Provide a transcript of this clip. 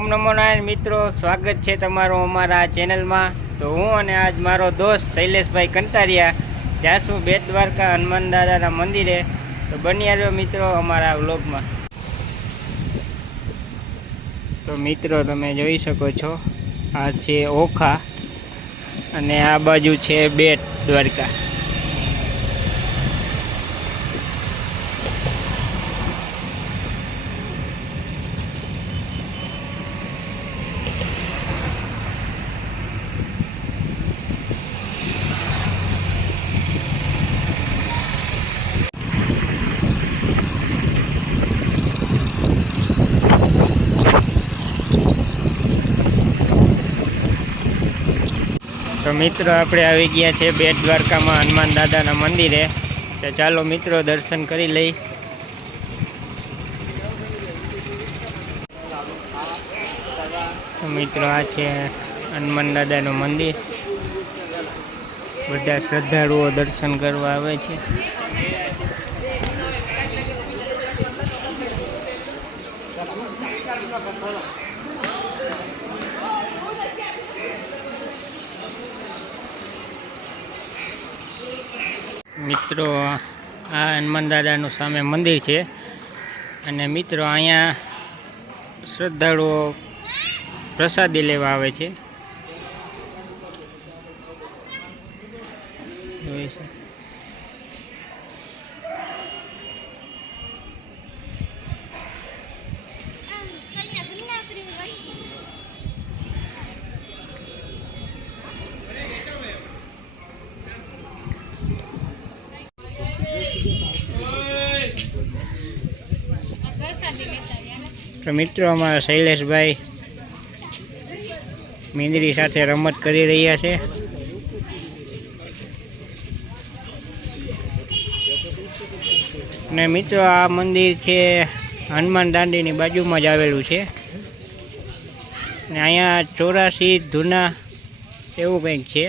નમો નારાયણ મિત્રો, સ્વાગત છે તમારું અમારા ચેનલમાં। તો હું અને આજ મારો દોસ્ત શૈલેષભાઈ કંટારિયા જાશું બેટ દ્વારકા હનુમાન દાદાના મંદિરે। તો બની આવ્યો મિત્રો અમારા વ્લોગમાં। તો મિત્રો તમે જોઈ શકો છો, આ છે ઓખા અને આ બાજુ છે બેટ દ્વારકા। તો મિત્રો આપણે આવી ગયા છે બેટ દ્વારકામાં હનુમાન દાદાના મંદિરે। તો ચાલો મિત્રો દર્શન કરી લઈ। તો મિત્રો આ છે હનુમાન દાદાનું મંદિર, બધા શ્રદ્ધાળુઓ દર્શન કરવા આવે છે। મિત્રો આ હનુમાન દાદાનું સામે મંદિર છે અને મિત્રો અહીંયા શ્રદ્ધાળુઓ પ્રસાદી લેવા આવે છે। તો મિત્રો અમારા શૈલેષભાઈ મીંદડી સાથે રમત કરી રહ્યા છે। ને મિત્રો આ મંદિર છે હનુમાન દાંડીની બાજુમાં જ આવેલું છે ને અહીંયા 84 ધૂના એવું કંઈક છે।